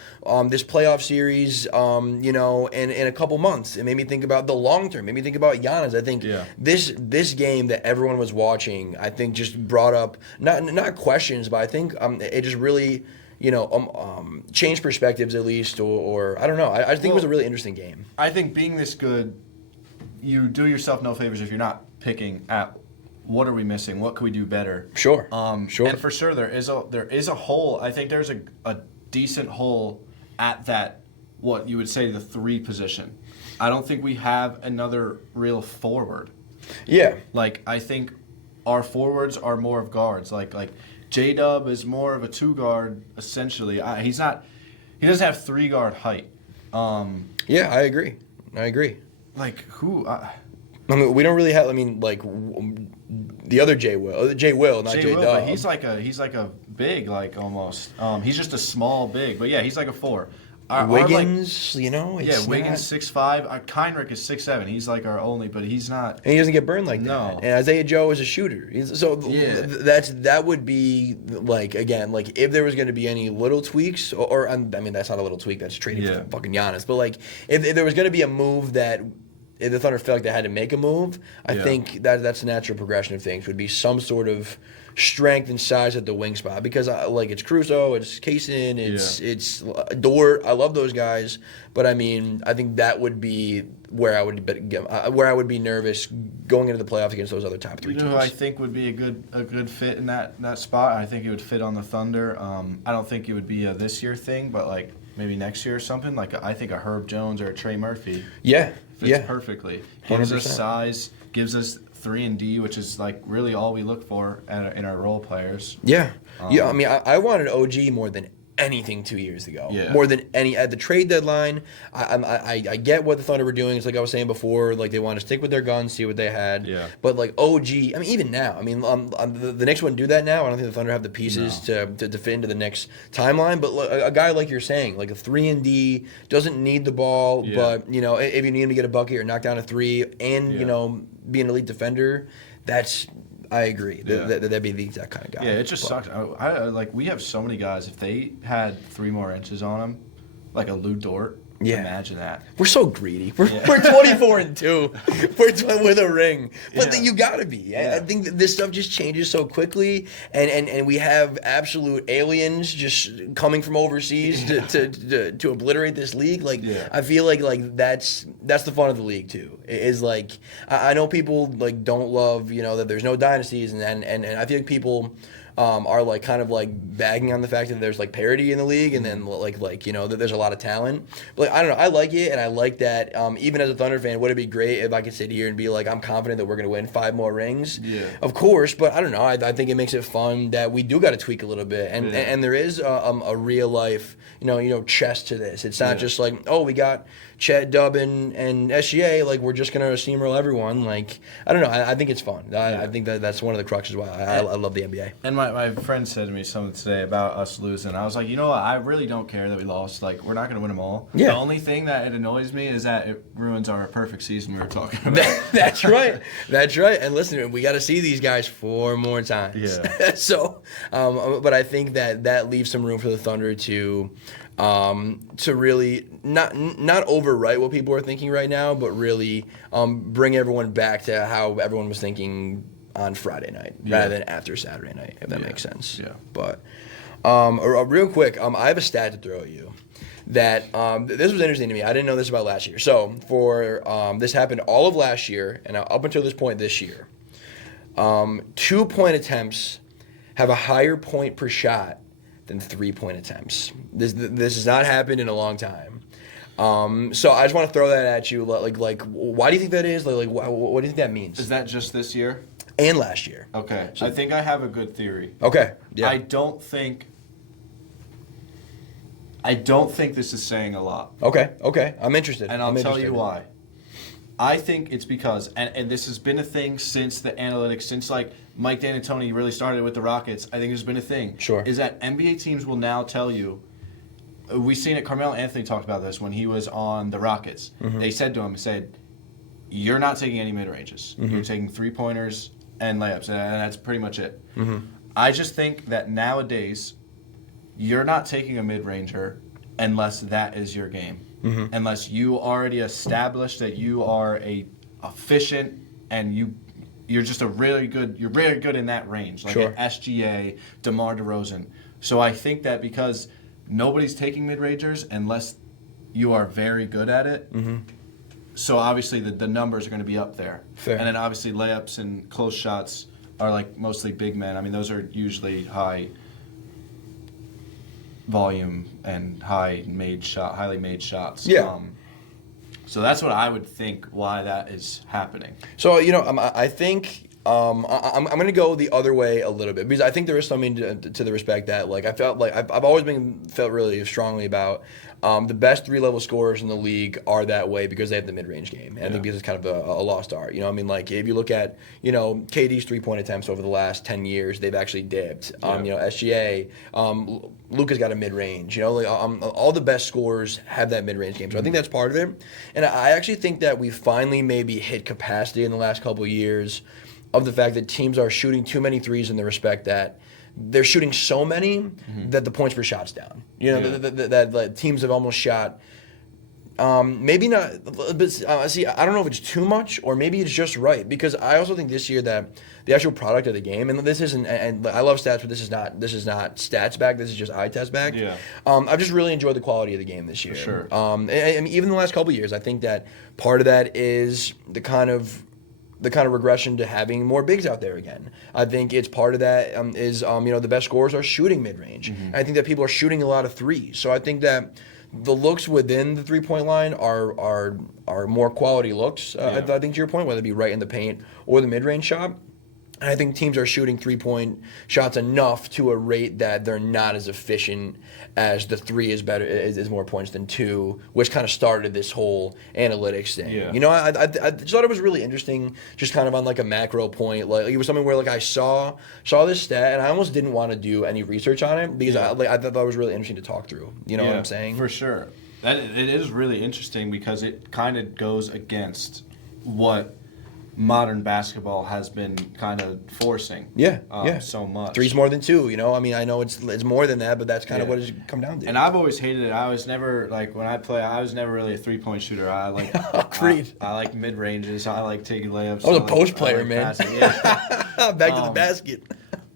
this playoff series, in a couple months. It made me think about the long term. It made me think about Giannis. I think this game that everyone was watching, I think just brought up, not questions, but I think it just really, changed perspectives at least, or I don't know. I think it was a really interesting game. I think being this good, you do yourself no favors if you're not picking at what are we missing? What could we do better? Sure. Sure. And for sure, there is a hole. I think there's a decent hole at that, what you would say, the 3 position. I don't think we have another real forward. Yeah. Like, I think our forwards are more of guards. Like J-Dub is more of a 2-guard, essentially. He doesn't have 3-guard height. Yeah, I agree. Like, who? I mean, we don't really have. I mean, like the other J Will, not J Dub. But he's like a big, like almost. He's just a small big, but yeah, he's like a 4. Wiggins, Wiggins 6'5". Heinrich is 6'7". He's like our only, but he's not. And he doesn't get burned like that. No. And Isaiah Joe is a shooter. That would be like, again, like if there was going to be any little tweaks, or I mean that's not a little tweak. That's trading for fucking Giannis. But like if there was going to be a move that if the Thunder felt like they had to make a move, I Yeah. think that's the natural progression of things. Would be some sort of strength and size at the wing spot because it's Caruso, it's Kaysen, it's Dort. I love those guys, but I mean, I think that would be where I would be nervous going into the playoffs against those other top 3 You teams. know who I think would be a good fit in that spot? I think it would fit on the Thunder. I don't think it would be a this year thing, but like maybe next year or something. Like I think a Herb Jones or a Trey Murphy Yeah, fits perfectly. Gives 100%. us size, gives us 3-and-D, which is like really all we look for in our role players. Yeah. I mean, I wanted OG more than anything 2 years ago. Yeah. More than any at the trade deadline. I get what the Thunder were doing. It's like I was saying before. Like they want to stick with their guns, see what they had. Yeah. But like OG, I mean, even now, I mean, the Knicks wouldn't do that now. I don't think the Thunder have the pieces to fit into the Knicks timeline. But a guy like you're saying, like a 3-and-D, doesn't need the ball, but if you need him to get a bucket or knock down a 3, and be an elite defender, I agree. Yeah. That'd be the exact kind of guy. Yeah, it just sucks. Like we have so many guys. If they had 3 more inches on them, like a Lou Dort, imagine that. We're so greedy. We're 24-2. We're with a ring, but you gotta be. Yeah. I think that this stuff just changes so quickly, and we have absolute aliens just coming from overseas to obliterate this league. Like I feel like that's the fun of the league too. Is like I know people like don't love that there's no dynasties, and I feel like people are like kind of like bagging on the fact that there's like parity in the league, and then that there's a lot of talent. But like, I don't know, I like it, and I like that. Even as a Thunder fan, would it be great if I could sit here and be like, I'm confident that we're going to win 5 more rings? Yeah. Of course, but I don't know. I think it makes it fun that we do got to tweak a little bit, and there is a real life chess to this. It's not just like, oh, we got Chet, Dub, and SGA, like we're just gonna steamroll everyone. Like I don't know. I think it's fun. I think that's one of the cruxes why I love the NBA. And my friend said to me something today about us losing. I was like, you know what? I really don't care that we lost. Like we're not gonna win them all. Yeah. The only thing that it annoys me is that it ruins our perfect season we were talking about. That's right. That's right. And listen, we got to see these guys 4 more times. Yeah. So, but I think that leaves some room for the Thunder to really not overwrite what people are thinking right now, but really bring everyone back to how everyone was thinking on Friday night rather than after Saturday night, if that makes sense. Yeah. But real quick, I have a stat to throw at you. That this was interesting to me. I didn't know this about last year. So for this happened all of last year and up until this point this year. 2-point attempts have a higher point per shot than 3-point attempts. This has not happened in a long time. So I just want to throw that at you. Like why do you think that is? Like what do you think that means? Is that just this year? And last year. Okay. I think I have a good theory. Okay. Yeah. I don't think this is saying a lot. Okay. I'm interested. And I'll tell you why. I think it's because, and this has been a thing since the analytics, since like Mike D'Antoni really started with the Rockets, I think there's been a thing. Sure. Is that NBA teams will now tell you, we've seen it, Carmelo Anthony talked about this when he was on the Rockets. Mm-hmm. They said to him, you're not taking any mid-ranges. Mm-hmm. You're taking 3-pointers and layups, and that's pretty much it. Mm-hmm. I just think that nowadays, you're not taking a mid-ranger unless that is your game. Mm-hmm. Unless you already established that you are a efficient and you're just you're very good in that range, like an SGA, DeMar DeRozan. So I think that because nobody's taking mid-rangers unless you are very good at it. Mm-hmm. So obviously the numbers are going to be up there. Fair. And then obviously layups and close shots are like mostly big men. I mean, those are usually high volume and highly made shots. Yeah. So that's what I would think why that is happening. So I think I'm going to go the other way a little bit because I think there is something to the respect that like I felt like I've always felt really strongly about the best 3-level scorers in the league are that way because they have the mid-range game. And I think because it's kind of a lost art. I mean, like if you look at KD's 3-point attempts over the last 10 years, they've actually dipped. SGA, Luka's got a mid-range. All the best scorers have that mid-range game. So I think that's part of it. And I actually think that we finally maybe hit capacity in the last couple of years of the fact that teams are shooting too many threes in the respect that they're shooting so many that the points per shot's down. That teams have almost shot Maybe not. But see, I don't know if it's too much or maybe it's just right, because I also think this year that the actual product of the game, and this isn't, and I love stats, but this is not stats back. This is just eye test back. Yeah. I've just really enjoyed the quality of the game this year. For sure. And even the last couple of years, I think that part of that is the kind of regression to having more bigs out there again. I think it's part of that is the best scorers are shooting mid-range. Mm-hmm. And I think that people are shooting a lot of threes. So I think that the looks within the 3-point line are more quality looks. I think to your point, whether it be right in the paint or the mid-range shot. And I think teams are shooting 3-point shots enough to a rate that they're not as efficient as the 3 is more points than 2, which kind of started this whole analytics thing. Yeah. I just thought it was really interesting, just kind of on like a macro point. Like it was something where like I saw this stat and I almost didn't want to do any research on it because I thought it was really interesting to talk through. You know what I'm saying? For sure. It is really interesting because it kind of goes against what modern basketball has been kind of forcing. So much. 3's more than 2, I mean, I know it's more than that, but that's kind of what it's come down to. And I've always hated it. I was never, like, when I play, I was never really a 3-point shooter. I like Agreed. I like mid-ranges. I like taking layups. I was a post player, man. Back to the basket.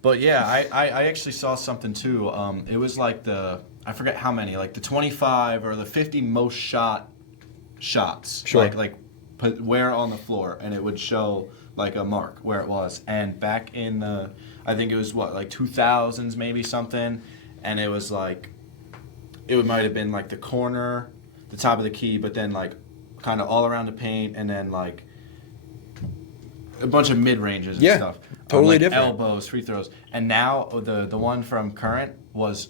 But yeah, I actually saw something too. It was like I forget how many, like the 25 or the 50 most shots. Sure. Like put where on the floor, and it would show like a mark where it was. And back in the, I think it was like 2000s maybe something, and it was like, it might have been like the corner, the top of the key, but then like kind of all around the paint, and then like a bunch of mid ranges and stuff. Totally like different. Elbows, free throws, and now the one from current was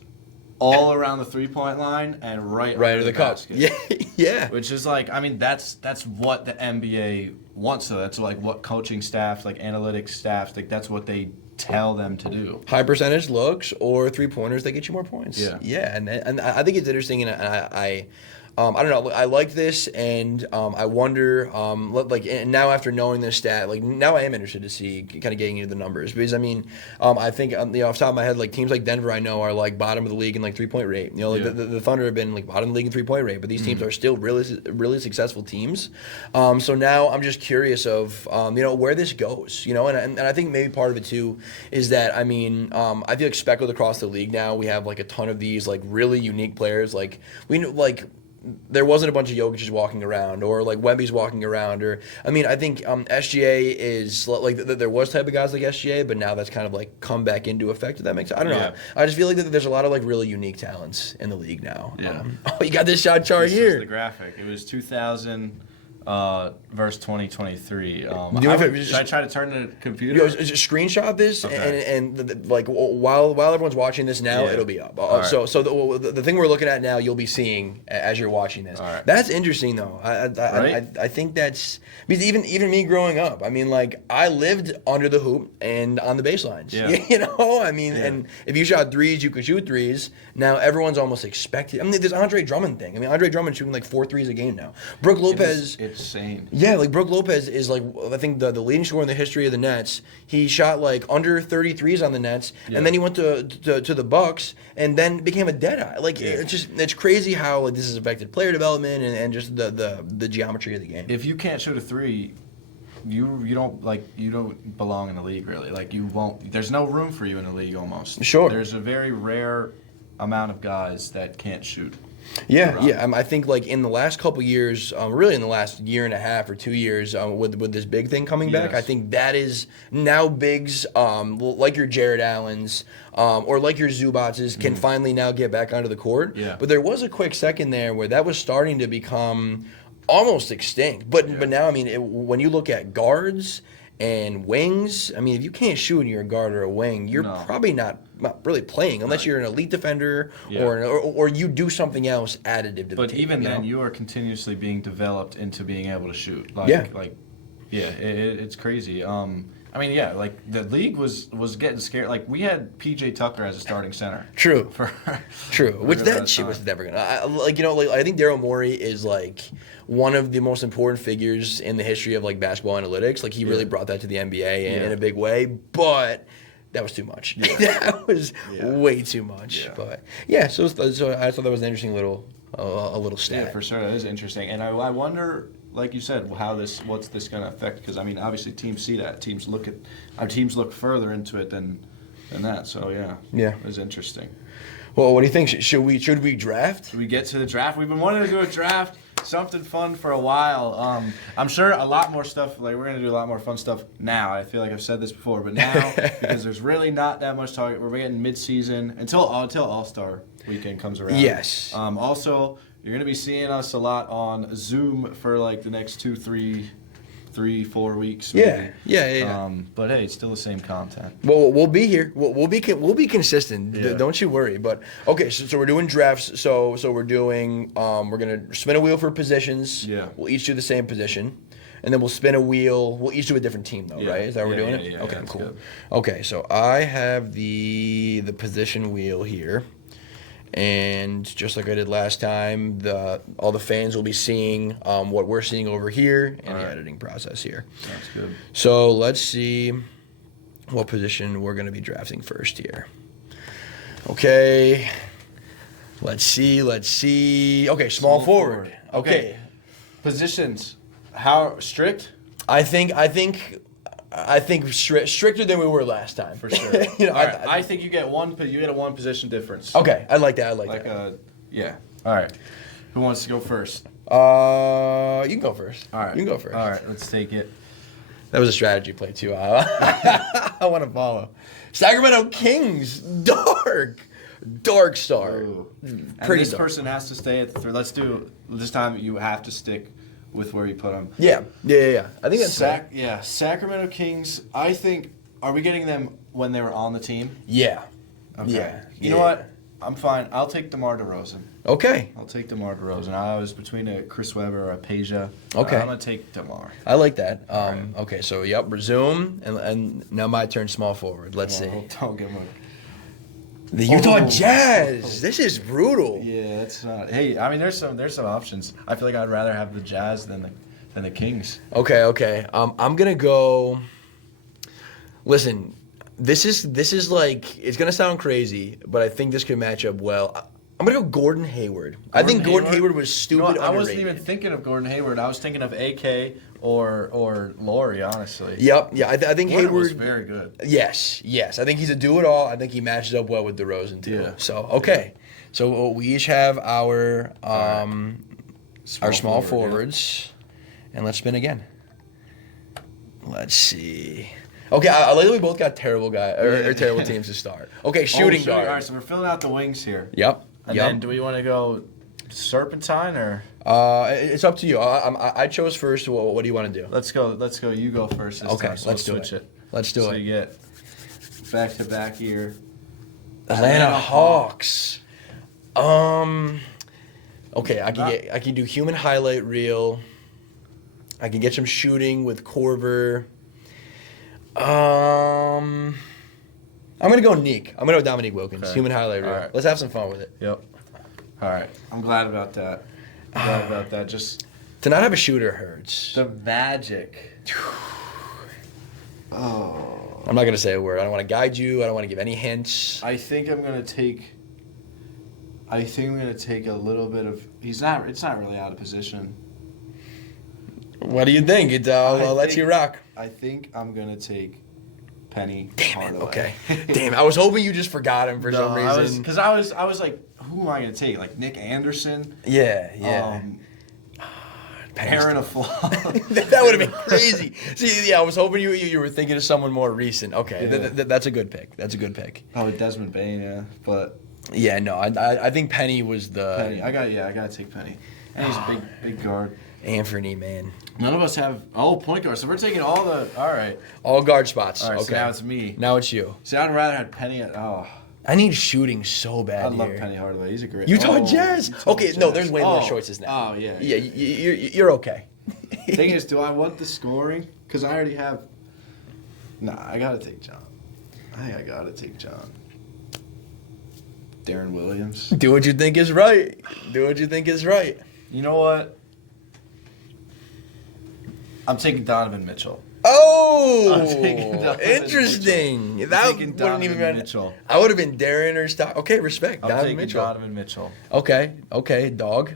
all around the 3-point line and right under the cup. basket. Yeah. Which is like, I mean, that's what the NBA wants. So that's like what coaching staff, like analytics staff, like that's what they tell them to do. High percentage looks or 3-pointers that get you more points. Yeah, and I think it's interesting, and I don't know. I like this, and I wonder, and now after knowing this stat, like now I am interested to see kind of getting into the numbers, because I mean, I think off the top of my head, like teams like Denver, I know are like bottom of the league in like 3-point rate. The Thunder have been like bottom of the league in 3-point rate, but these teams are still really successful teams. So now I'm just curious of where this goes. And I think maybe part of it too is that I mean I feel like speckled across the league now. We have like a ton of these like really unique players. Like we know like. There wasn't a bunch of Jokic's walking around, or like Wemby's walking around, or I mean, I think SGA is like there was type of guys like SGA, but now that's kind of like come back into effect. If that makes sense, I don't know. I just feel like that there's a lot of like really unique talents in the league now. Yeah. You got this shot chart This here. is the graphic. It was 2000 versus 2023. Should I try to turn the computer? Just screenshot this, Okay. and like while everyone's watching this now, it'll be up. Right. So the thing we're looking at now, you'll be seeing as you're watching this. Right. That's interesting though. I think that's because even me growing up, I mean, like I lived under the hoop and on the baselines. Yeah. I mean, and if you shot threes, you could shoot threes. Now everyone's almost expected. I mean, there's Andre Drummond thing. I mean, Andre Drummond shooting like 4 threes a game now. Brooke Lopez. Insane. Yeah, like Brooke Lopez is like I think the leading scorer in the history of the Nets. He shot like under 33s on the Nets, and then he went to the Bucks, and then became a deadeye. Like it's crazy how like this has affected player development and just the geometry of the game. If you can't shoot a 3, you don't belong in the league really. Like you won't. There's no room for you in the league almost. Sure. There's a very rare amount of guys that can't shoot. Yeah. I think like in the last couple years, really in the last year and a half or 2 years, with this big thing coming back, I think that is now bigs like your Jared Allens or like your Zubac's can finally now get back onto the court. Yeah. But there was a quick second there where that was starting to become almost extinct. But now, I mean, when you look at guards and wings, I mean, if you can't shoot and you're a guard or a wing, you're probably not really playing unless you're an elite defender or you do something else additive to the team. But even then, you are continuously being developed into being able to shoot. It's crazy. I mean, like the league was getting scared. Like we had PJ Tucker as a starting center. True. True. Which that shit was never gonna. I think Daryl Morey is like one of the most important figures in the history of like basketball analytics. Like he really brought that to the NBA in a big way. But that was too much. Yeah. That was way too much. Yeah. But yeah, so I thought that was an interesting little a little stat. Yeah, for sure, that is interesting, and I wonder, like you said, what's this going to affect? Because I mean, obviously, teams see that. Teams look further into it than that. So yeah, it was interesting. Well, what do you think? Should we draft? Should we get to the draft? We've been wanting to do a draft, something fun for a while. I'm sure a lot more stuff. Like we're gonna do a lot more fun stuff now. I feel like I've said this before, but now because there's really not that much talk. We're getting mid-season until All-Star weekend comes around. Yes. Also, you're going to be seeing us a lot on Zoom for like the next 2, 3, 4 weeks. Maybe. Yeah. But hey, it's still the same content. Well, we'll be here. We'll be consistent. Yeah. Don't you worry. But okay, so we're doing drafts. So we're doing. We're gonna spin a wheel for positions. Yeah. We'll each do the same position, and then we'll spin a wheel. We'll each do a different team, though, Yeah. right? Is that how we're doing it? Yeah, Okay, that's cool. good. Okay, so I have the position wheel here. And just like I did last time, all the fans will be seeing what we're seeing over here and the editing process here. That's good. So let's see what position we're going to be drafting first here. Okay. Let's see. Okay, small forward. Okay. Positions. How strict? I think stricter than we were last time. For sure. I think you get a one position difference. Okay, I like that. Yeah. All right. Who wants to go first? You can go first. All right. You can go first. All right. Let's take it. That was a strategy play too. I want to follow. Sacramento Kings, dark star. Ooh. And Pretty this dark. person has to stay at the 3. Let's do this time. You have to stick with where you put them. Yeah. I think that's fair. Sacramento Kings. I think. Are we getting them when they were on the team? Yeah. Okay. Yeah. You know what? I'm fine. I'll take DeMar DeRozan. Okay. I'll take DeMar DeRozan. I was between a Chris Webber or a Peja. Okay. I'm gonna take DeMar. I like that. right. Okay, so resume, and now my turn, small forward. Let's see. Don't give him The Utah Oh. Jazz. This is brutal. Yeah, it's not. Hey, I mean, there's some options. I feel like I'd rather have the Jazz than the Kings. Okay. I'm gonna go. Listen, this is like, it's gonna sound crazy, but I think this could match up well. I'm gonna go Gordon Hayward. I think Gordon Hayward was stupid. I wasn't underrated. even thinking of Gordon Hayward. I was thinking of AK or Laurie, honestly. Yep. Yeah. I think Gordon Hayward was very good. Yes. I think he's a do-it-all. I think he matches up well with DeRozan too. Yeah. So okay. So we each have our small forwards, and let's spin again. Let's see. Okay, I like that we both got terrible terrible teams to start. Okay, shooting guard. All right, so we're filling out the wings here. Yep. And then do we want to go Serpentine or? It's up to you. I chose first. What do you want to do? Let's go. You go first this Okay, time. So let's do switch it. Let's do so it. you get back to back here. Atlanta Hawks. Okay, I can do human highlight reel. I can get some shooting with Korver. I'm gonna go Neek. I'm gonna go Dominique Wilkins. Okay. Human highlight reel. All right. Let's have some fun with it. Yep. All right. I'm glad about that. Just To not have a shooter hurts. the magic. Oh. I'm not gonna say a word. I don't want to guide you. I don't want to give any hints. I think I'm gonna take a little bit of. It's not really out of position. What do you think? I'll let you rock. I think I'm gonna take Penny. Damn it. Hardaway. Okay. Damn. I was hoping you just forgot him for some reason. Because I was like, who am I gonna take? Like Nick Anderson? Yeah. Aaron Aflalo. That would have been crazy. See, yeah, I was hoping you were thinking of someone more recent. Okay, Yeah. that's a good pick. Oh, Desmond Bain, yeah, but Yeah, no, I think Penny was the Penny. I gotta take Penny, and he's a big guard. Anthony, man. None of us have point guard, so we're taking all the. All right, Guard spots. all right. Okay, So now it's me. Now it's you. See, I'd rather have Penny. I need shooting so bad I here. love Penny Hardaway. He's a great. Utah Jazz. Okay, no, there's way more Oh. choices now. Oh yeah. Yeah, you're okay. Thing is, do I want the scoring? Because I already have. Nah, I gotta take John. I think I gotta take John. Darren Williams. Do what you think is right. You know what? I'm taking Donovan Mitchell. Oh, I'm taking Donovan interesting. Mitchell. That I'm taking wouldn't Donovan even been. Mitchell. I would have been Darren or Stock. Okay, respect. I'm Donovan taking Mitchell. Donovan Mitchell. Okay, dog.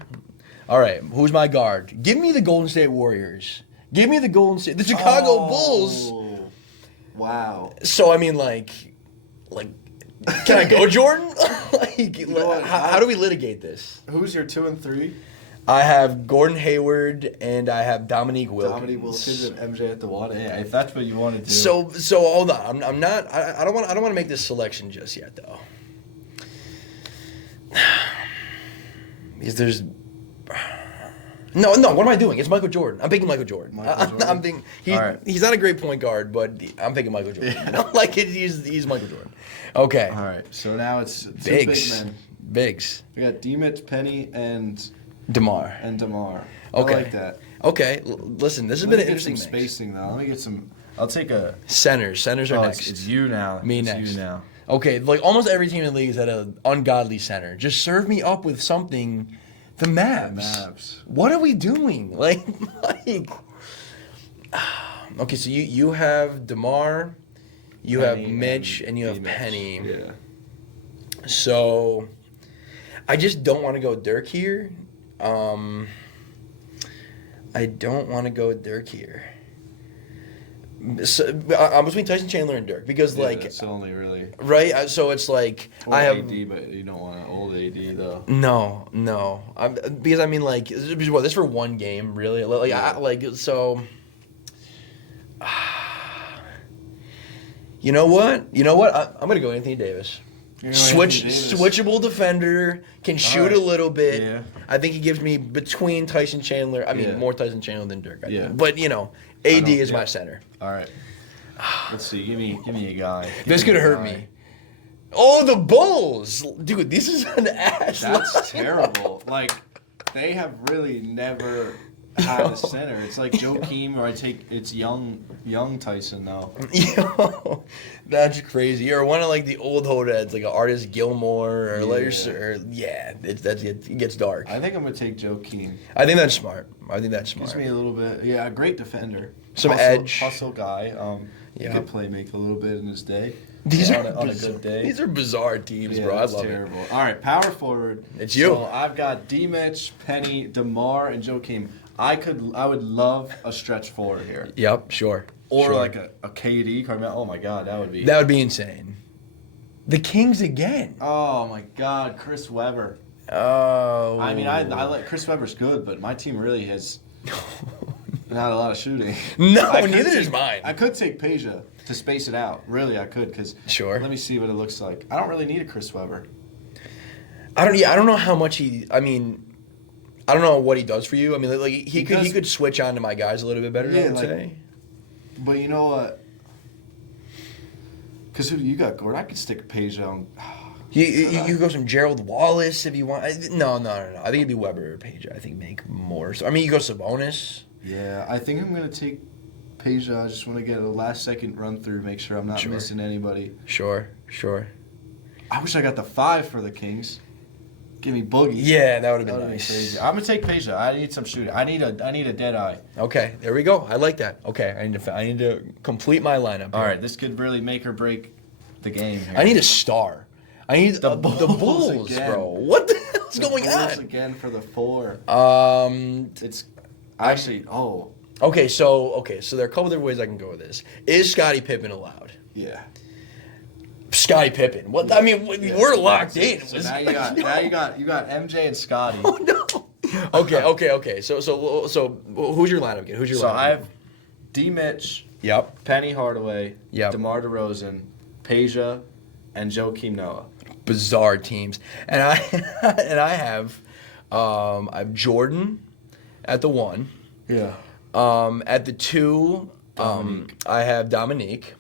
All right, who's my guard? Give me the Golden State Warriors. Give me the Chicago Bulls. Wow. So I mean, like, can I go, Jordan? know what? How do we litigate this? Who's your 2 and 3? I have Gordon Hayward and I have Dominique Wilkins. Dominique Wilkins and MJ at the 1. Hey, if that's what you want to do. So hold on. I'm not. I don't want to make this selection just yet though. Because there's. No. What am I doing? It's Michael Jordan. I'm picking Michael Jordan. I'm thinking he's not a great point guard, but I'm picking Michael Jordan. Yeah. He's Michael Jordan. Okay. All right. So now it's two Bigs. big men. Bigs. We got D-Mitch, Penny, and DeMar. I Okay. like that. Okay. Listen, this has been an interesting some mix. spacing though. Let me get some. I'll take a. Centers are next. It's you now. Me it's next. You now. Okay, like almost every team in the league has had an ungodly center. Just serve me up with something. The Mavs. What are we doing? Like okay, so you have DeMar, you Penny have Mitch, and you have D-Mitch. Penny. Yeah. So I just don't want to go Dirk here. I don't want to go Dirk here. So, I'm between Tyson Chandler and Dirk because it's only really right. So it's like I have AD, but you don't want an old AD though. No. Because I mean, like, this for one game, really. So. You know what? I'm gonna go Anthony Davis. Switchable defender, can shoot a little bit. Yeah. I think he gives me between Tyson Chandler. I mean, Yeah. more Tyson Chandler than Dirk. I Yeah. think. But AD is my center. All right. Let's see. Give me a guy. This could hurt me. Oh, the Bulls, dude! This is an ass. That's terrible. Like, they have really never had a center. It's like Joakim, or it's young Tyson now. Yo, that's crazy. Or one of like the old heads, like an Artist Gilmore, or it gets dark. I think I'm gonna take Joakim. I think that's smart. Gives me a little bit. Yeah, a great defender. Some edge. Hustle guy. He Yeah. could play make a little bit in his day. These on are a good day. These are bizarre teams, Yeah, bro. that's I love terrible. All right, power forward. It's you. So I've got D-Mitch, Penny, DeMar, and Joakim. I would love a stretch forward here. it. Yep, sure. Or Sure. like a KD, Carmelo. Oh my God, that would be. That would be insane. The Kings again. Oh my God, Chris Webber. Oh. I mean, I like Chris Webber's good, but my team really has not a lot of shooting. No, I could neither is take- mine. I could take Peja to space it out. Really, I could, because Sure. let me see what it looks like. I don't really need a Chris Webber. I don't know how much he. I mean, I don't know what he does for you. I mean, like he Because- could switch on to my guys a little bit better. I would like- say. But you know what? Because who do you got, Gordon? I could stick Peja on. You could go some Gerald Wallace if you want. No. I think it'd be Weber or Page. I think make more. So, I mean, you go Sabonis. Yeah, I think I'm going to take Peja. I just want to get a last-second run-through, make sure I'm not Sure. missing anybody. Sure. I wish I got the 5 for the Kings. Give me Boogie. Yeah, that would have That been would've nice. crazy. I'm going to take Peja. I need some shooting. I need a dead eye. Okay, there we go. I like that. Okay, I need to complete my lineup. All here. right, this could really make or break the game here. I need a star. I need the Bulls Bulls, again. bro. What the hell's The going Bulls on? again for the 4. It's Actually, okay. So there are a couple different ways I can go with this. Is Scottie Pippen allowed? yeah. Scottie Pippen. What? I mean, we're locked in. So now you got MJ and Scotty. Oh no. Okay. So who's your lineup again? Who's your So lineup? I have D. Mitch, Yep. Penny Hardaway, Yep. DeMar DeRozan, Peja, and Joakim Noah. Bizarre teams, and I I have Jordan at the 1. Yeah. At the 2, I have Dominique.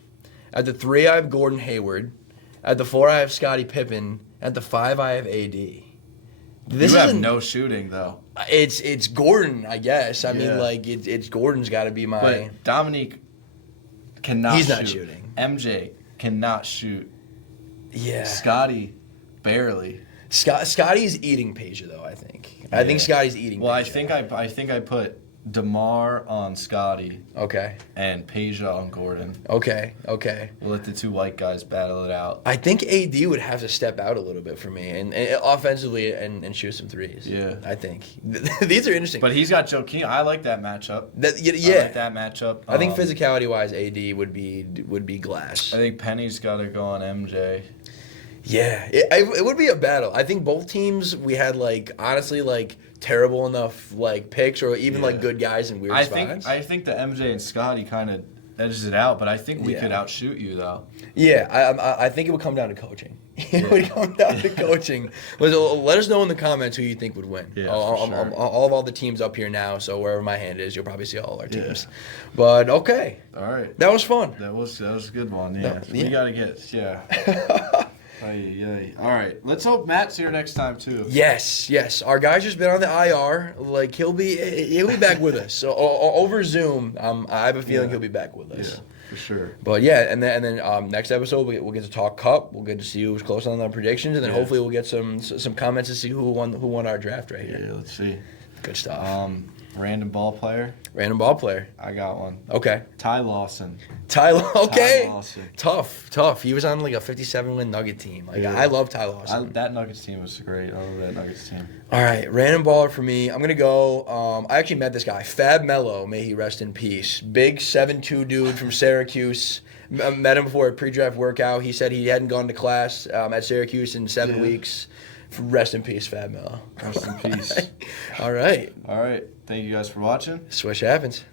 At the 3, I have Gordon Hayward. At the 4, I have Scottie Pippen. At the 5, I have AD. You have no shooting though. It's Gordon, I guess. I mean, Yeah. like it's Gordon's got to be my. But Dominique cannot. He's shoot. not shooting. MJ cannot shoot. Yeah. Scotty barely. Scotty's eating Peja though. I think. I think Scotty's eating. Well, Peja. I think I put DeMar on Scotty Okay. and Peja on Gordon. Okay. We'll let the two white guys battle it out. I think AD would have to step out a little bit for me and offensively and shoot some threes. Yeah. I think. These are interesting. But he's got Joakim. I like that matchup. Yeah. I like that matchup. I think physicality-wise, AD would be glass. I think Penny's got to go on MJ. Yeah, it would be a battle. I think both teams we had honestly terrible enough picks or even good guys in weird spots. I think the MJ and Scotty kind of edges it out, but I think we could outshoot you though. Yeah, I think it would come down to coaching. It would come down to coaching. Let us know in the comments who you think would win. Yeah, I'm all the teams up here now, so wherever my hand is, you'll probably see all our teams. But okay, all right, that was fun. That was a good one. Yeah, Yeah. we gotta get All right, let's hope Matt's here next time too. Yes. Our guy's just been on the IR. He'll be back with us. So over Zoom, I have a feeling he'll be back with us. Yeah, for sure. But yeah, and then next episode we'll get to talk Cup. We'll get to see who's close on the predictions, and then hopefully we'll get some comments to see who won our draft right here. Yeah, let's see. Good stuff. Random ball player. Random ball player. I got one. Okay. Ty Lawson. Tyler. Okay. Ty Lawson. Tough. He was on a 57-win Nugget team. I love Ty Lawson. That Nuggets team was great. I love that Nuggets team. All right, random baller for me. I'm gonna go. I actually met this guy, Fab Mello. May he rest in peace. Big 7'2" dude from Syracuse. Met him before a pre-draft workout. He said he hadn't gone to class at Syracuse in 7 weeks. Rest in peace, Fab Mello. Rest in peace. All right. All right. Thank you guys for watching. Swish happens.